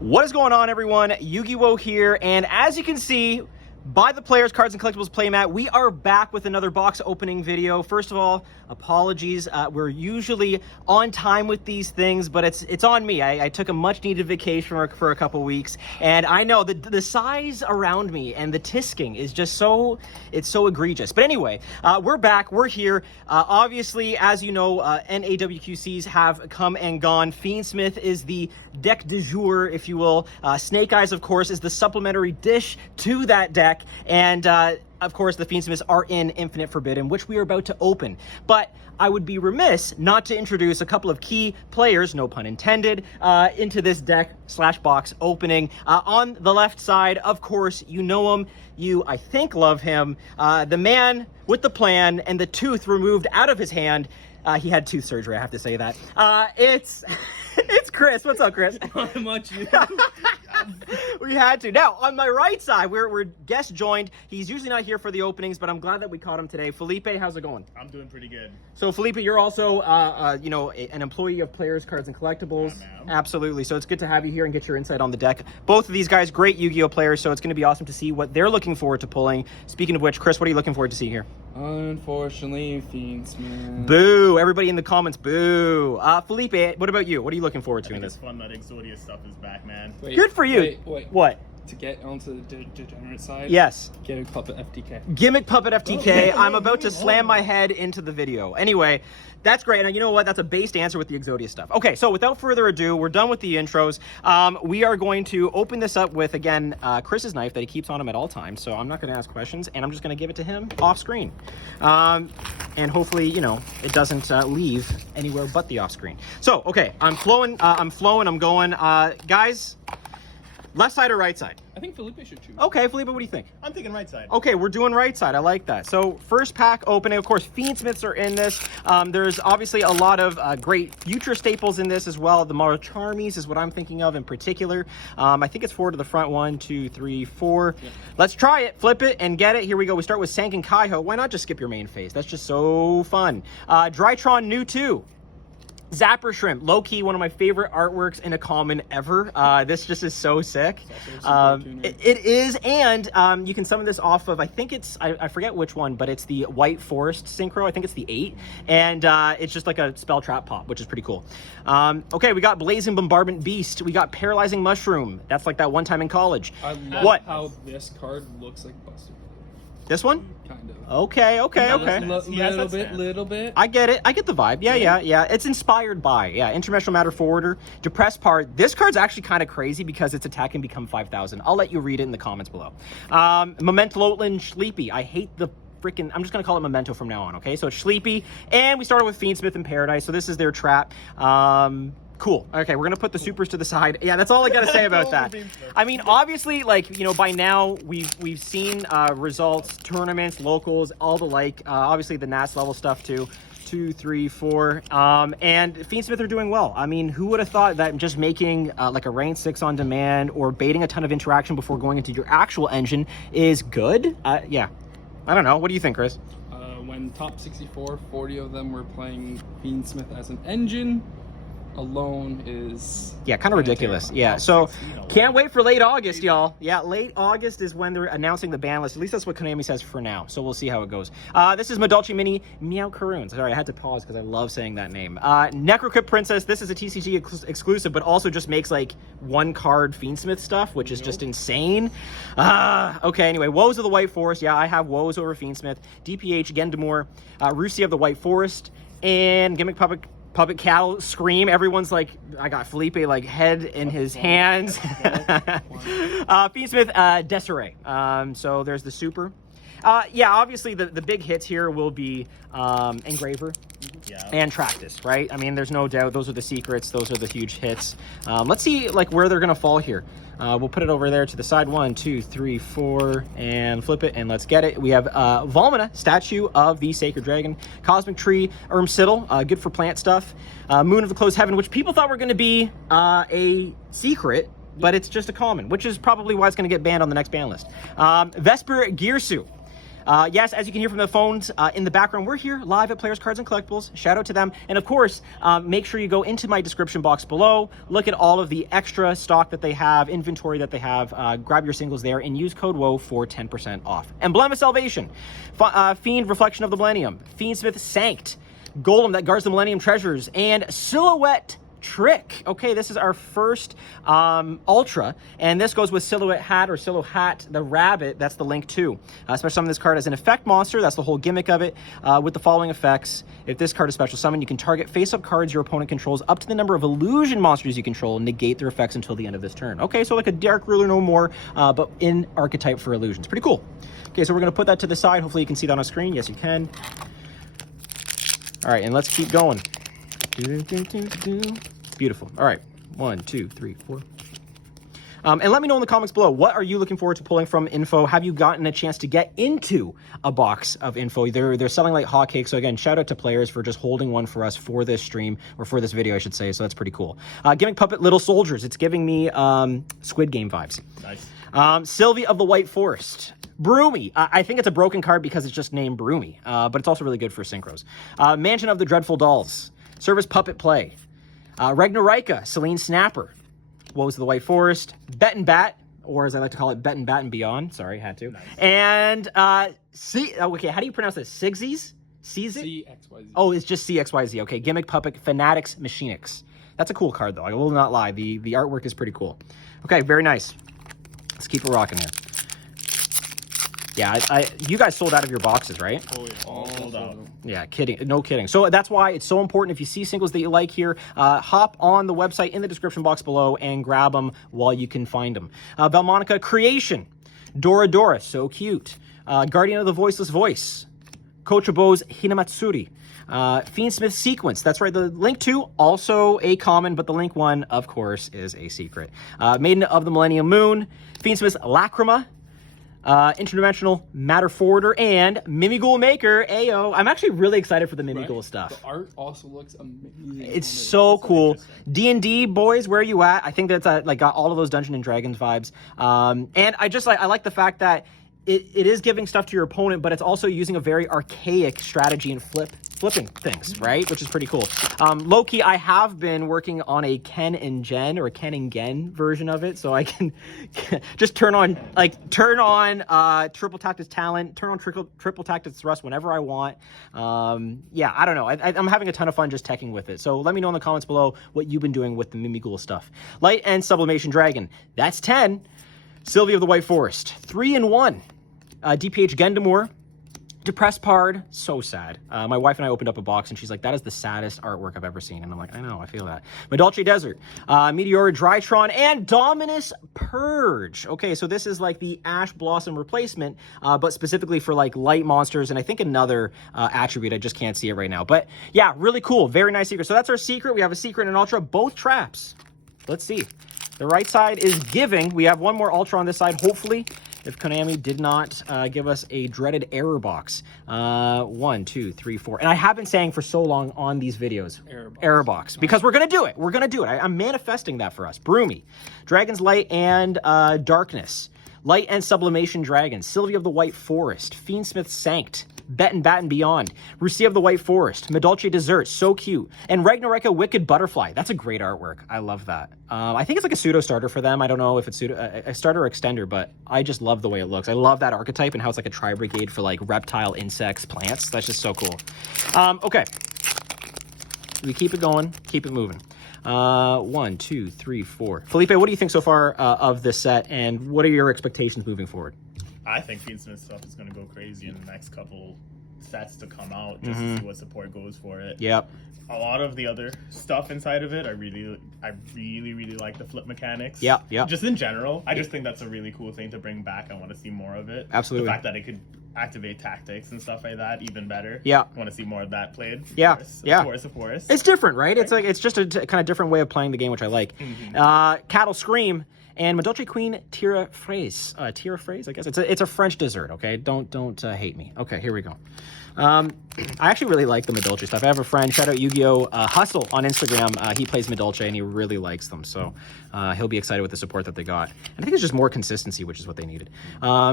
What is going on, everyone? Yu-Gi-Oh here, and as you can see by the Players Cards and Collectibles playmat, we are back with another box opening video. First of all, apologies. We're usually on time with these things, but it's on me. I took a much-needed vacation for a couple weeks, and I know the size around me and the tisking is just so egregious. But anyway, we're back. We're here. Obviously, as you know, NAWQCs have come and gone. Fiendsmith is the deck du jour, if you will. Snake Eyes, of course, is the supplementary dish to that deck. And of course, the Fiendsmiths are in Infinite Forbidden, which we are about to open. But I would be remiss not to introduce a couple of key players, no pun intended, into this deck / box opening. On the left side, of course, you know him. You, I think, love him. The man with the plan and the tooth removed out of his hand. He had tooth surgery, I have to say that. It's Chris. What's up, Chris? Not much. We had to. Now, on my right side, we're guest joined. He's usually not here for the openings, but I'm glad that we caught him today. Felipe, how's it going? I'm doing pretty good. So, Felipe, you're also, you know, an employee of Players, Cards, and Collectibles. Absolutely. So it's good to have you here and get your insight on the deck. Both of these guys, great Yu-Gi-Oh players, so it's going to be awesome to see what they're looking forward to pulling. Speaking of which, Chris, what are you looking forward to see here? Unfortunately, Fiendsmith. Boo! Everybody in the comments, boo! Felipe, what about you? What are you looking forward to in this? It's fun that Exodia stuff is back, man. Wait, Good for you. Wait. What? To get onto the degenerate side? Yes. Get a puppet FTK. Gimmick Puppet FTK. I'm about to slam my head into the video. Anyway, that's great. And you know what? That's a based answer with the Exodia stuff. Okay, so without further ado, we're done with the intros. We are going to open this up with, again, Chris's knife that he keeps on him at all times. So I'm not going to ask questions, and I'm just going to give it to him off screen. And hopefully, you know, it doesn't leave anywhere but the off screen. So, okay, I'm flowing, I'm going. Guys, left side or right side? I think Felipe should choose. Okay, Felipe, what do you think? I'm thinking right side. Okay, we're doing right side. I like that. So first pack opening, of course, Fiendsmiths are in this. There's obviously a lot of great future staples in this as well. The Mara Charmies is what I'm thinking of in particular. I think it's 4 to the front. 1, 2, 3, 4. Yeah. Let's try it. Flip it and get it. Here we go. We start with Sank and Kaiho. Why not just skip your main phase? That's just so fun. Drytron New 2. Zapper Shrimp, low-key one of my favorite artworks in a common ever. This just is so sick. It is, and you can summon this off of, I think it's, I forget which one, but it's the White Forest Synchro. I think it's the 8, and it's just like a spell trap pop, which is pretty cool. Okay, we got Blazing Bombardment Beast. We got Paralyzing Mushroom. That's like that one time in college. I love how this card looks like Buster. This one? Kind of. Okay. Little bit. I get it. I get the vibe. Yeah. It's inspired by, Interdimensional Matter Forwarder. Depressed Part. This card's actually kind of crazy because its attack can become 5,000. I'll let you read it in the comments below. Memento Lotland Sleepy. I hate the freaking, I'm just going to call it Memento from now on, okay? So it's Sleepy. And we started with Fiendsmith in Paradise. So this is their trap. Cool. Okay, we're gonna put the supers to the side. Yeah, that's all I gotta say about that. I mean, obviously, like, you know, by now we've seen results, tournaments, locals, all the like. Obviously the NAS level stuff too. 2, 3, 4. And Fiendsmith are doing well. I mean, who would have thought that just making like a rank 6 on demand or baiting a ton of interaction before going into your actual engine is good? Yeah. I don't know. What do you think, Chris? When top 64, 40 of them were playing Fiendsmith as an engine alone is kind of ridiculous. Yeah, so can't wait for late August, y'all. Yeah, late August is when they're announcing the ban list. At least that's what Konami says for now, so we'll see how it goes. This is Madolchi Mini Meow Karoon. Sorry, I had to pause because I love saying that name. Necrocrypt Princess. This is a TCG exclusive, but also just makes like one card Fiendsmith stuff, which is just insane. Okay, anyway, Woes of the White Forest. Yeah, I have Woes over Fiendsmith. DPH, Gendamore, Rusi of the White Forest, and Gimmick Puppet Cattle Scream. Everyone's like, I got Felipe like head in his hands. Fiendsmith, Desiree. So there's the super. Yeah, obviously the big hits here will be Engraver and Tractus, right? I mean, there's no doubt those are the secrets. Those are the huge hits. Let's see like where they're gonna fall here. We'll put it over there to the side. 1, 2, 3, 4, and flip it, and let's get it. We have Volmina, statue of the Sacred Dragon. Cosmic Tree, Siddle, good for plant stuff. Moon of the Closed Heaven, which people thought were going to be a secret, but it's just a common, which is probably why it's going to get banned on the next ban list. Vesper Girsu. Yes, as you can hear from the phones in the background, we're here live at Players Cards and Collectibles. Shout out to them. And of course, make sure you go into my description box below, look at all of the extra stock that they have, inventory that they have, grab your singles there, and use code WOE for 10% off. Emblem of Salvation, Fiend Reflection of the Millennium, Fiendsmith Sanct, Golem that guards the Millennium Treasures, and Silhouette Trick. Okay, this is our first Ultra, and this goes with Silhouette Hat or Silhouette the Rabbit. That's the link too. Special summon this card as an effect monster. That's the whole gimmick of it. With the following effects: if this card is special summon, you can target face-up cards your opponent controls up to the number of illusion monsters you control and negate their effects until the end of this turn. Okay, so like a Dark Ruler no more, but in archetype for illusions. Pretty cool. Okay, so we're gonna put that to the side. Hopefully you can see that on screen. Yes, you can. All right, and let's keep going. Beautiful. All right, 1, 2, 3, 4. And let me know in the comments below, what are you looking forward to pulling from info? Have you gotten a chance to get into a box of info? They're selling like hotcakes. So again, shout out to Players for just holding one for us for this stream, or for this video, I should say. So that's pretty cool. Gimmick Puppet Little Soldiers. It's giving me Squid Game vibes. Nice. Sylvie of the White Forest. Broomy. I think it's a broken card because it's just named Broomy, but it's also really good for synchros. Mansion of the Dreadful Dolls. Service Puppet Play. Ragnarika, Celine Snapper, Woes of the White Forest, Bet and Bat, or as I like to call it, Bet and Bat and Beyond. Sorry, had to. Nice. And, okay, how do you pronounce this? Sigsies? CXYZ. Oh, it's just CXYZ. Okay, Gimmick Puppet Fanatics Machinix. That's a cool card, though. I will not lie. The artwork is pretty cool. Okay, very nice. Let's keep it rocking here. Yeah, you guys sold out of your boxes, right? Oh, yeah. All sold out. Yeah, kidding. No kidding. So that's why it's so important. If you see singles that you like here, hop on the website in the description box below and grab them while you can find them. Belmonica Creation. Dora Dora, so cute. Guardian of the Voiceless Voice. Kochobo's Hinamatsuri. Fiendsmith Sequence. That's right. The link 2, also a common, but the link 1, of course, is a secret. Maiden of the Millennium Moon. Fiendsmith's Lacrima. Interdimensional Matter Forwarder, and Mimighoul Maker. Ayo. I'm actually really excited for the Mimighoul stuff. The art also looks amazing. It's so cool. D&D boys, where are you at? I think that's like got all of those Dungeons and Dragons vibes. And I like the fact that it is giving stuff to your opponent, but it's also using a very archaic strategy and flipping things, right? Which is pretty cool. Low-key, I have been working on a Ken and Jen, or a Ken and Gen version of it, so I can just turn on Triple Tactics Talent, turn on Triple Tactics Thrust whenever I want. Yeah, I don't know. I'm having a ton of fun just teching with it. So let me know in the comments below what you've been doing with the Mimighoul stuff. Light and Sublimation Dragon. That's 10. Sylvie of the White Forest. 3-in-1. DPH Gendamore. Depressed Pard, so sad. My wife and I opened up a box and she's like, that is the saddest artwork I've ever seen. And I'm like, I know, I feel that. Madolche Desert, Meteora Drytron, and Dominus Purge. Okay, so this is like the Ash Blossom replacement, but specifically for like light monsters, and I think another attribute. I just can't see it right now. But yeah, really cool. Very nice secret. So that's our secret. We have a secret and Ultra, both traps. Let's see. The right side is giving. We have one more Ultra on this side, hopefully, if Konami did not give us a dreaded error box. 1, 2, 3, 4. And I have been saying for so long on these videos, error box, because we're going to do it. We're going to do it. I'm manifesting that for us. Broomy, Dragon's Light and Darkness, Light and Sublimation Dragon, Sylvie of the White Forest, Fiendsmith Sanct, Bet and Bat and Beyond, Rusia of the White Forest, Madolche Dessert, so cute, and Ragnarika Wicked Butterfly. That's a great artwork. I love that. I think it's like a pseudo starter for them. I don't know if it's a starter or extender, but I just love the way it looks. I love that archetype and how it's like a tri-brigade for like reptile, insects, plants. That's just so cool. Okay, we keep it going, keep it moving. 1, 2, 3, 4. Felipe, what do you think so far of this set, and what are your expectations moving forward? I think Fiendsmith stuff is going to go crazy in the next couple sets to come out, just to see what support goes for it. Yep. A lot of the other stuff inside of it, I really like the flip mechanics. Yeah, yeah. Just in general, I just think that's a really cool thing to bring back. I want to see more of it. Absolutely. The fact that it could activate tactics and stuff like that, even better. Yeah. I want to see more of that played. Yeah, Of course. It's different, right? It's like it's just a kind of different way of playing the game, which I like. Cattle Scream and Madolche Queen Tira Fraise. Tira Fraise, I guess. It's a French dessert, okay? Don't hate me. Okay, here we go. I actually really like the Madolche stuff. I have a friend, shout out Yu-Gi-Oh! Hustle on Instagram. He plays Madolche and he really likes them. So he'll be excited with the support that they got. And I think it's just more consistency, which is what they needed.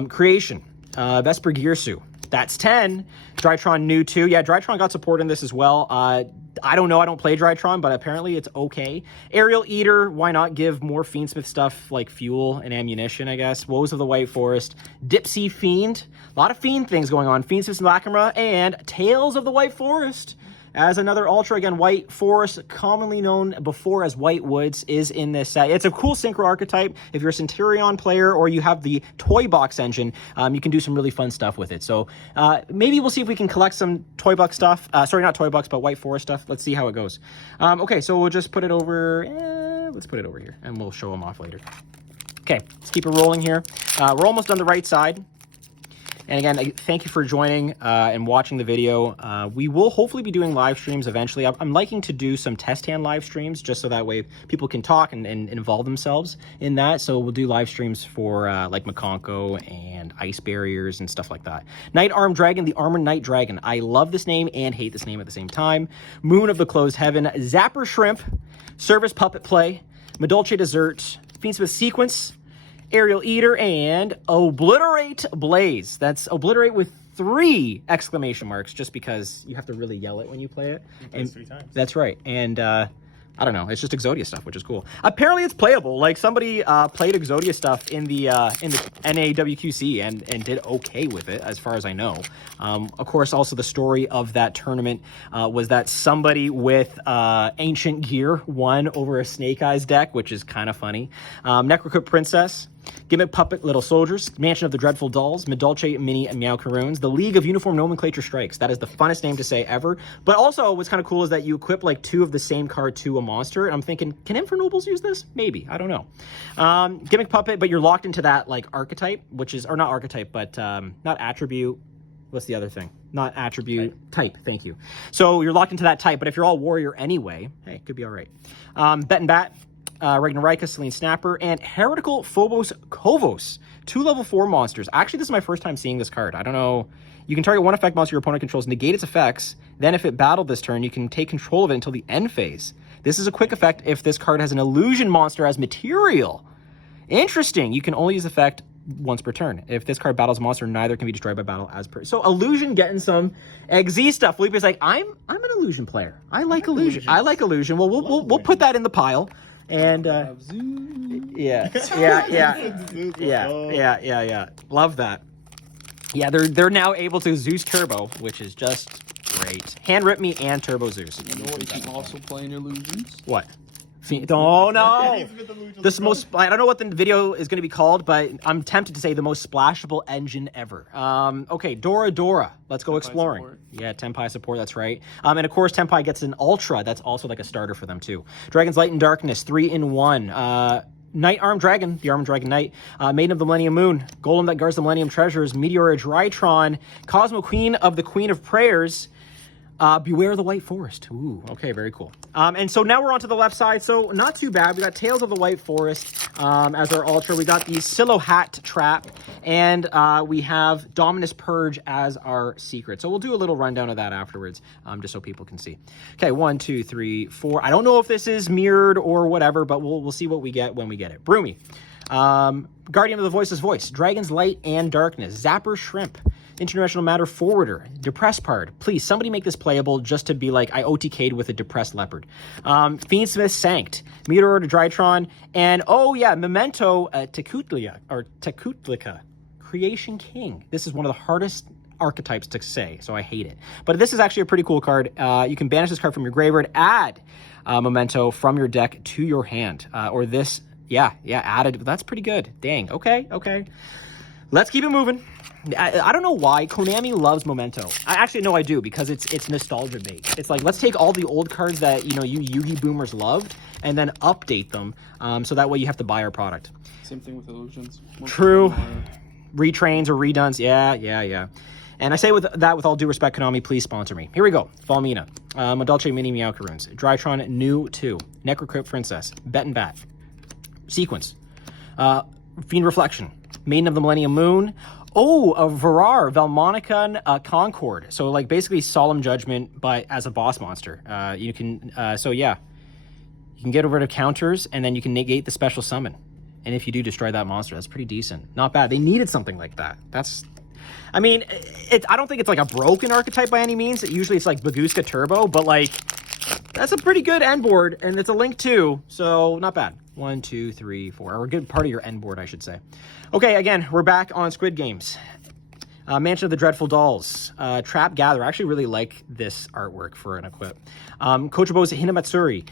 Creation. Vesper Gearsu. That's 10. Drytron new 2. Yeah, Drytron got support in this as well. I don't know. I don't play Drytron, but apparently it's okay. Aerial Eater. Why not give more Fiendsmith stuff like fuel and ammunition, I guess. Woes of the White Forest. Dipsy Fiend. A lot of Fiend things going on. Fiendsmith's Lacrimera and Tales of the White Forest. As another Ultra, again, White Forest, commonly known before as White Woods, is in this set. It's a cool Synchro archetype. If you're a Centurion player or you have the Toy Box engine, you can do some really fun stuff with it. So maybe we'll see if we can collect some Toy Box stuff. Sorry, not Toy Box, but White Forest stuff. Let's see how it goes. Okay, so we'll just put it over. Let's put it over here, and we'll show them off later. Okay, let's keep it rolling here. We're almost on the right side. And again, thank you for joining and watching the video. We will hopefully be doing live streams eventually. I'm liking to do some test hand live streams just so that way people can talk and involve themselves in that. So we'll do live streams for like Makonko and Ice Barriers and stuff like that. Night Armed Dragon, the Armored Night Dragon. I love this name and hate this name at the same time. Moon of the Closed Heaven, Zapper Shrimp, Service Puppet Play, Medulce Dessert, Fiendsmith Sequence, Aerial Eater, and Obliterate Blaze. That's Obliterate with 3 exclamation marks, just because you have to really yell it when you play it. And 3 times. That's right. And I don't know. It's just Exodia stuff, which is cool. Apparently, it's playable. Like somebody played Exodia stuff in the NAWQC and did okay with it, as far as I know. Of course, also the story of that tournament was that somebody with Ancient Gear won over a Snake Eyes deck, which is kind of funny. Necrocook Princess, Gimmick Puppet Little Soldiers, Mansion of the Dreadful Dolls, Medulce Mini and Meowcaroons, the League of Uniform Nomenclature Strikes. That is the funnest name to say ever. But also, what's kind of cool is that you equip like 2 of the same card to a monster. And I'm thinking, can Infernobles use this? Maybe. I don't know. Gimmick Puppet, but you're locked into that like archetype, which is, or not archetype, but not attribute. What's the other thing? Not attribute, type. Thank you. So you're locked into that type, but if you're all warrior anyway, hey, it could be all right. Bet and Bat, Ragnarika, Selene Snapper, and Heretical Phobos Kovos. 2 level 4 monsters. Actually, this is my first time seeing this card. I don't know. You can target 1 effect monster your opponent controls, negate its effects. Then if it battled this turn, you can take control of it until the end phase. This is a quick effect if this card has an illusion monster as material. Interesting. You can only use the effect once per turn. If this card battles a monster, neither can be destroyed by battle as per. So illusion getting some XZ stuff. Felipe's like, I'm an illusion player. I like illusion. I like illusion. Well, we'll put that in the pile. And yeah. Love that. Yeah, they're now able to Zeus Turbo, which is just great. Hand Rip Me and Turbo Zeus. You know what you can also play in illusions? What? Oh no! This most, I don't know what the video is going to be called, but I'm tempted to say the most splashable engine ever. Okay, Dora. Let's go exploring. Support. Yeah, Tenpai support, that's right. And of course, Tenpai gets an Ultra. That's also like a starter for them too. Dragon's Light and Darkness, 3-in-1. Night Armed Dragon, the Armed Dragon Knight, Maiden of the Millennium Moon, Golem that guards the Millennium Treasures, Meteor Drytron, Cosmo Queen of the Queen of Prayers, Beware the White Forest. Ooh, okay, very cool. And so now we're on to the left side. So not too bad. We got Tales of the White Forest as our Ultra. We got the Silo Hat Trap, and we have Dominus Purge as our secret. So we'll do a little rundown of that afterwards, just so people can see. Okay, 1, 2, 3, 4. I don't know if this is mirrored or whatever, but we'll see what we get when we get it. Broomy. Guardian of the Voiceless Voice, Dragon's Light and Darkness, Zapper Shrimp, International Matter Forwarder, Depressed Pard. Please, somebody make this playable just to be like, I OTK'd with a Depressed Leopard. Fiendsmith Sanct, Meteor to Drytron, and oh yeah, Memento Tecutlica, Creation King. This is one of the hardest archetypes to say, so I hate it. But this is actually a pretty cool card. You can banish this card from your graveyard, add Memento from your deck to your hand, or this. Yeah, added. That's pretty good. Dang. Okay. Let's keep it moving. I don't know why Konami loves Memento. I do, because it's nostalgia bait. It's like, let's take all the old cards that you Yugi boomers loved and then update them, so that way you have to buy our product. Same thing with illusions. True. Retrains or reduns. Yeah. And I say with all due respect, Konami, please sponsor me. Here we go. Falmina, Medulce Mini Meowcaroons, Drytron New 2, Necrocrypt Princess, Bet and Bat, Sequence, Fiend Reflection, Maiden of the Millennium Moon. Oh, a Varar, Valmonica Concord. So like basically Solemn Judgment, but as a boss monster. You can get rid of counters, and then you can negate the special summon. And if you do destroy that monster, that's pretty decent. Not bad. They needed something like that. I mean, I don't think it's like a broken archetype by any means. Usually it's like Baguska Turbo, but like, that's a pretty good end board, and it's a link too, so not bad. 1, 2, 3, 4, or a good part of your end board, I should say. Okay, again, we're back on Squid Games. Mansion of the Dreadful Dolls, Trap Gather. I actually really like this artwork for an equip. Kochobo's Hinamatsuri,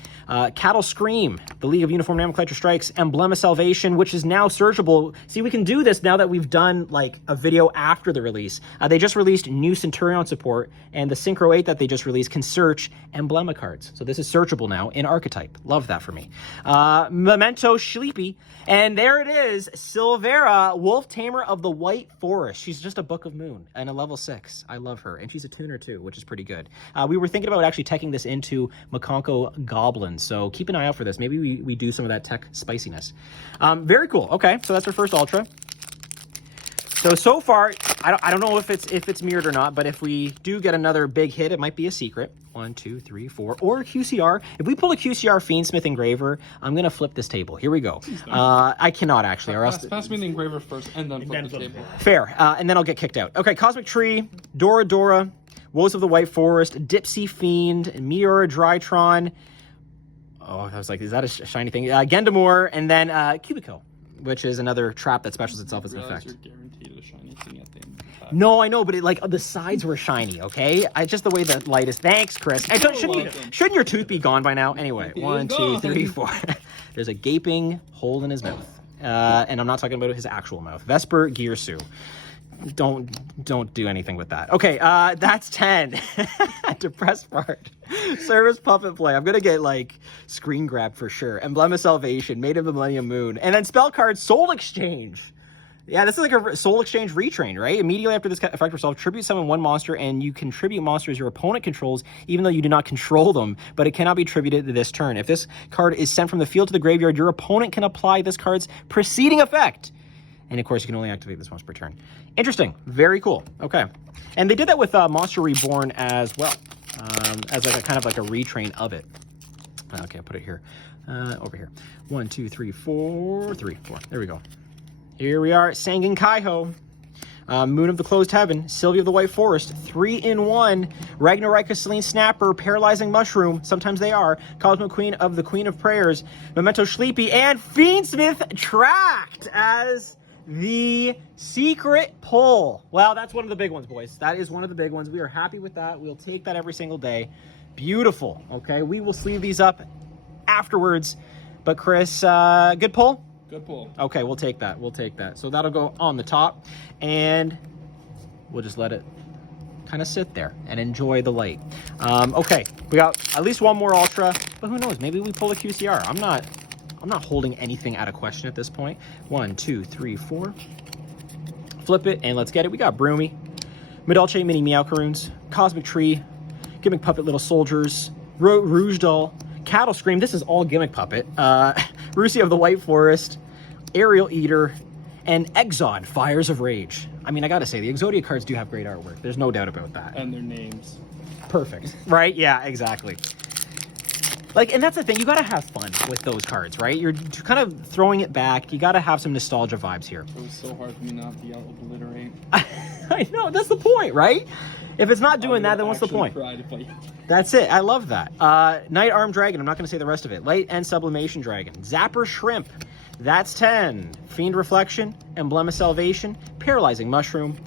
Cattle Scream, the League of Uniform Nomenclature Strikes, Emblem of Salvation, which is now searchable. See, we can do this now that we've done like a video after the release. They just released new Centurion support, and the Synchro 8 that they just released can search Emblema cards. So this is searchable now in Archetype. Love that for me. Memento Sleepy, and there it is, Silvera, Wolf Tamer of the White Forest. She's just a Book of Moon and a level 6. I love her, and she's a tuner too, which is pretty good. We were thinking about actually teching this into Makonko Goblins, so keep an eye out for this. Maybe we do some of that tech spiciness. Very cool. Okay, so that's our first Ultra. So far, I don't know if it's mirrored or not, but if we do get another big hit, it might be a secret. 1, 2, 3, 4, or a QCR. If we pull a QCR Fiendsmith Engraver, I'm gonna flip this table. Here we go. I cannot actually. Pass me the Engraver first, and then flip the table. Fair, and then I'll get kicked out. Okay, Cosmic Tree, Dora, Woes of the White Forest, Dipsy Fiend, Meteora Drytron. Oh, I was like, is that a shiny thing? Gendamore, and then Cubico, which is another trap that specials itself as an effect. You're guaranteed a shiny thing at the end of the pack. No, I know, but like the sides were shiny, okay? Just the way the light is. Thanks, Chris. Shouldn't your tooth be gone by now? Anyway, 1, 2, 3, 4. There's a gaping hole in his mouth. And I'm not talking about his actual mouth. Vesper Gearsu. Don't do anything with that. Okay, that's 10. Depressed part. Service Puppet Play. I'm gonna get like screen grab for sure. Emblem of Salvation, Maid of the Millennium Moon, and then spell card Soul Exchange. Yeah, this is like a Soul Exchange retrain, right? Immediately after this effect resolve, tribute summon one monster, and you can tribute monsters your opponent controls, even though you do not control them, but it cannot be tributed to this turn. If this card is sent from the field to the graveyard, your opponent can apply this card's preceding effect. And of course, you can only activate this once per turn. Interesting. Very cool. Okay. And they did that with Monster Reborn as well, as like a kind of like a retrain of it. Okay, I'll put it here. Over here. 1, 2, 3, 4. 3, 4. There we go. Here we are. Sangan Kaiho. Moon of the Closed Heaven. Sylvia of the White Forest. 3-in-1. Ragnarika Selene Snapper. Paralyzing Mushroom. Sometimes they are. Cosmo Queen of the Queen of Prayers. Memento Sleepy. And Fiendsmith Tracked as the secret pull. Well, that's one of the big ones, boys. That is one of the big ones. We are happy with that. We'll take that every single day. Beautiful. Okay, we will sleeve these up afterwards. But Chris, good pull? Good pull. Okay, we'll take that. We'll take that. So that'll go on the top, and we'll just let it kind of sit there and enjoy the light. Okay, we got at least one more Ultra, but who knows? Maybe we pull a QCR. I'm not holding anything out of question at this point. 1, 2, 3, 4. Flip it, and let's get it. We got Broomy, Medalche Mini Meowcaroons, Cosmic Tree, Gimmick Puppet Little Soldiers, Rouge Doll, Cattle Scream. This is all Gimmick Puppet. Rusi of the White Forest, Aerial Eater, and Exod, Fires of Rage. I mean, I gotta say, the Exodia cards do have great artwork. There's no doubt about that. And their names. Perfect. Right? Yeah, exactly. Like, and that's the thing, you gotta have fun with those cards, right? You're kind of throwing it back. You gotta have some nostalgia vibes here. It was so hard for me not to yell Obliterate. I know, that's the point, right? If it's not doing that, then what's the point? That's it. I love that. Night Arm Dragon. I'm not going to say the rest of it. Light and Sublimation Dragon. Zapper Shrimp. That's 10. Fiend Reflection. Emblem of Salvation. Paralyzing Mushroom.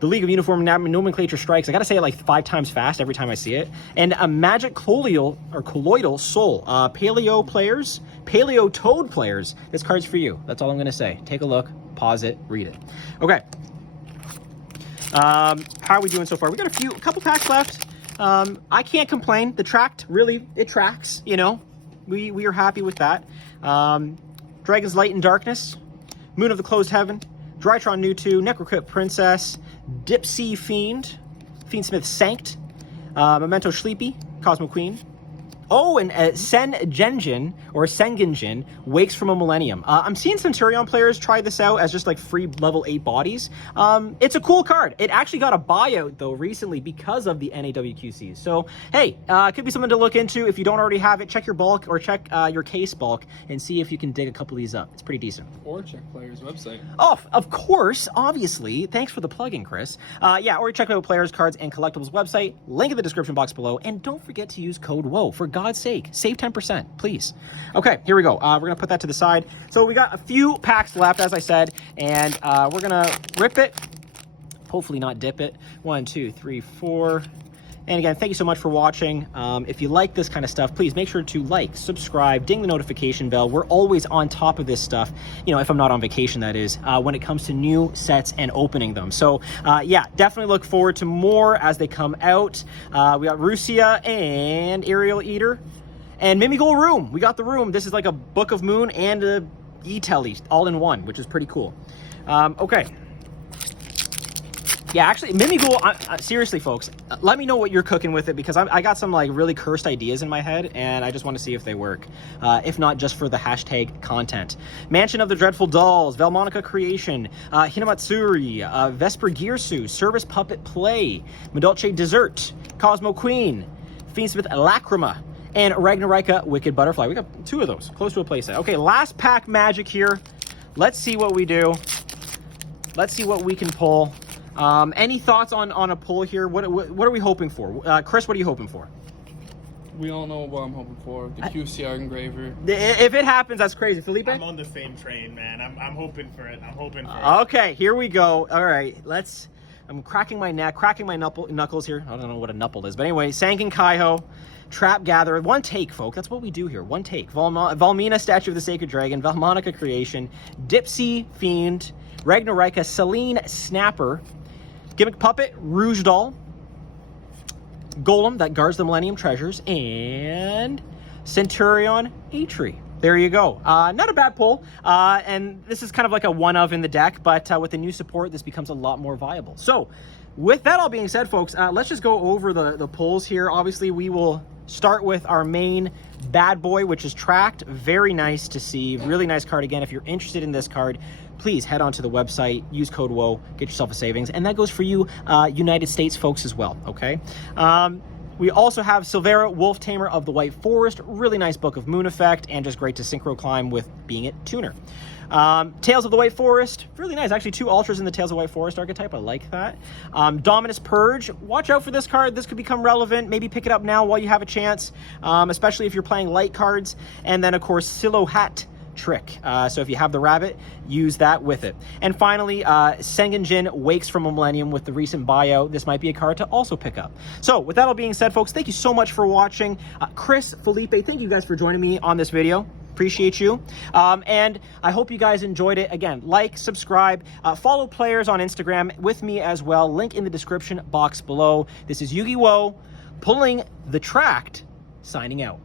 The League of Uniform Nomenclature Strikes. I got to say it like 5 times fast every time I see it. And a Magic Colloidal Soul. Paleo players. Paleo Toad players. This card's for you. That's all I'm going to say. Take a look. Pause it. Read it. Okay. How are we doing so far? We got a couple packs left. I can't complain. The tracked, really, it tracks, you know. We are happy with that. Dragon's Light and Darkness, Moon of the Closed Heaven, Drytron Mewtwo, Necrocrypt Princess, Dipsy Fiend, Fiendsmith Sanct, Memento Sleepy, Cosmo Queen, Oh, and Sengenjin or Sengenjin wakes from a millennium. I'm seeing Centurion players try this out as just like free level 8 bodies. It's a cool card. It actually got a buyout though recently because of the NAWQCs. So hey, it could be something to look into. If you don't already have it, check your bulk or check your case bulk and see if you can dig a couple of these up. It's pretty decent. Or check players' website. Oh, of course, obviously. Thanks for the plug-in, Chris. Yeah, or check out Players, Cards, and Collectibles website. Link in the description box below. And don't forget to use code WOE. For God's sake, save 10%, please. Okay, here we go. We're going to put that to the side. So we got a few packs left, as I said, and we're going to rip it. Hopefully not dip it. 1, 2, 3, 4... And again, thank you so much for watching. If you like this kind of stuff, please make sure to like, subscribe, ding the notification bell. We're always on top of this stuff, you know, if I'm not on vacation, that is, when it comes to new sets and opening them. So yeah, definitely look forward to more as they come out. We got Russia and Aerial Eater and Mimigol Room. We got the Room. This is like a Book of Moon and a E-Telly all in one, which is pretty cool. Okay. Yeah, actually, Mimigol, seriously, folks, let me know what you're cooking with it, because I got some, like, really cursed ideas in my head, and I just want to see if they work. If not, just for the hashtag content. Mansion of the Dreadful Dolls, Velmonica Creation, Hinamatsuri, Vesper Gearsu, Service Puppet Play, Medolce Dessert, Cosmo Queen, Fiendsmith Lacrima, and Ragnarika Wicked Butterfly. We got 2 of those, close to a playset. Okay, last pack magic here. Let's see what we do. Let's see what we can pull. Any thoughts on a pull here? What are we hoping for? Chris, what are you hoping for? We all know what I'm hoping for. The QCR engraver. If it happens, that's crazy. Felipe? I'm on the same train, man. I'm hoping for it. I'm hoping for it. Okay, here we go. All right, I'm cracking my neck, cracking my knuckles here. I don't know what a knuckle is, but anyway, Sankin Kaiho, Trap Gatherer. One take, folks. That's what we do here. One take. Valmina, Statue of the Sacred Dragon, Velmonica Creation, Dipsy Fiend, Ragnarika, Celine Snapper, Gimmick Puppet, Rouge Doll, Golem that guards the Millennium Treasures, and Centurion Atri. There you go. Not a bad pull. And this is kind of like a one of in the deck, but with the new support, this becomes a lot more viable. So with that all being said, folks, let's just go over the pulls here. Obviously, we will start with our main bad boy, which is Tracked. Very nice to see. Really nice card. Again, if you're interested in this card, please head on to the website, use code WOE, get yourself a savings. And that goes for you United States folks as well, okay? We also have Silvera, Wolf Tamer of the White Forest. Really nice Book of Moon effect, and just great to synchro climb with being it tuner. Tales of the White Forest, really nice. Actually, 2 ultras in the Tales of the White Forest archetype. I like that. Dominus Purge, watch out for this card. This could become relevant. Maybe pick it up now while you have a chance, especially if you're playing light cards. And then, of course, Silhouette Trick. So if you have the rabbit, use that with it. And finally, Sengenjin wakes from a millennium with the recent buyout. This might be a card to also pick up. So with that all being said, folks, thank you so much for watching. Chris, Felipe, thank you guys for joining me on this video. Appreciate you. And I hope you guys enjoyed it. Again, like, subscribe, follow Players on Instagram with me as well. Link in the description box below. This is Yu-Gi-Oh! Pulling the Tracked, signing out.